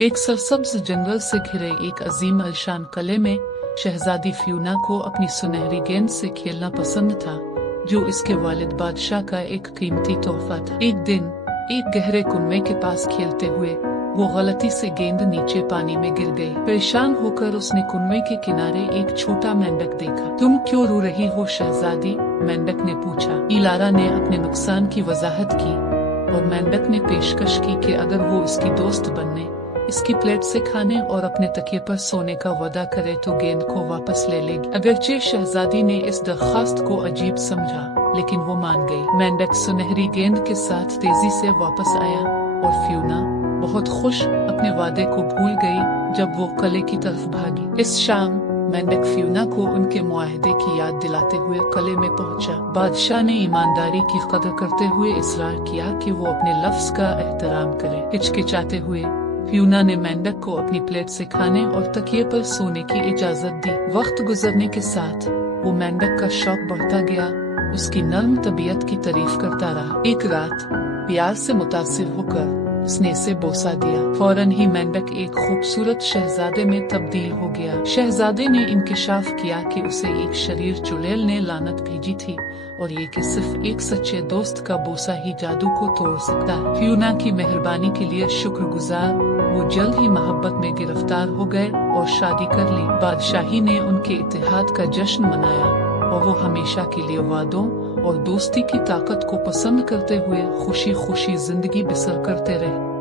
एक सरसब्ज जंगल से घिरे एक अजीम अल्शान किले में शहजादी फ्यूना को अपनी सुनहरी गेंद से खेलना पसंद था, जो इसके वालिद बादशाह का एक कीमती तोहफा था। एक दिन एक गहरे कुएं के पास खेलते हुए वो गलती से गेंद नीचे पानी में गिर गई। परेशान होकर उसने कुएं के किनारे एक छोटा मेंढक देखा। तुम क्यों रो रही हो शहजादी? मेंढक ने पूछा। इलारा ने अपने नुकसान की वजाहत की और मेंढक ने पेशकश की कि अगर वो इसकी दोस्त बनने, इसकी प्लेट से खाने और अपने तकिए पर सोने का वादा करे तो गेंद को वापस ले लेगी। अगरचे शहजादी ने इस दरख्वास्त को अजीब समझा, लेकिन वो मान गई। मेंढक सुनहरी गेंद के साथ तेजी से वापस आया और फ्यूना बहुत खुश अपने वादे को भूल गई जब वो किले की तरफ भागी। इस शाम मेंढक फ्यूना को उनके मुआहदे की याद दिलाते हुए किले में पहुंचा। बादशाह ने ईमानदारी की कदर करते हुए इसरार किया कि वो अपने लफ्ज का एहतराम करे। हिचकिचाते हुए फ्यूना ने मेंढक को अपनी प्लेट से खाने और तकिए पर सोने की इजाजत दी। वक्त गुजरने के साथ वो मेंढक का शौक बढ़ता गया, उसकी नर्म तबीयत की तारीफ करता रहा। एक रात प्यार से मुतासिर होकर उसने इसे बोसा दिया। फौरन ही मेंढक एक खूबसूरत शहजादे में तब्दील हो गया। शहजादे ने इंकिशाफ किया कि उसे एक शरीर चुड़ैल ने लानत भेजी थी और ये कि सिर्फ एक सच्चे दोस्त का बोसा ही जादू को तोड़ सकता है। फ्यूना की मेहरबानी के लिए शुक्रगुजार वो जल्द ही मोहब्बत में गिरफ्तार हो गए और शादी कर ली। बादशाही ने उनके इत्तेहाद का जश्न मनाया और वो हमेशा के लिए वादों और दोस्ती की ताकत को पसंद करते हुए खुशी खुशी जिंदगी बसर करते रहे।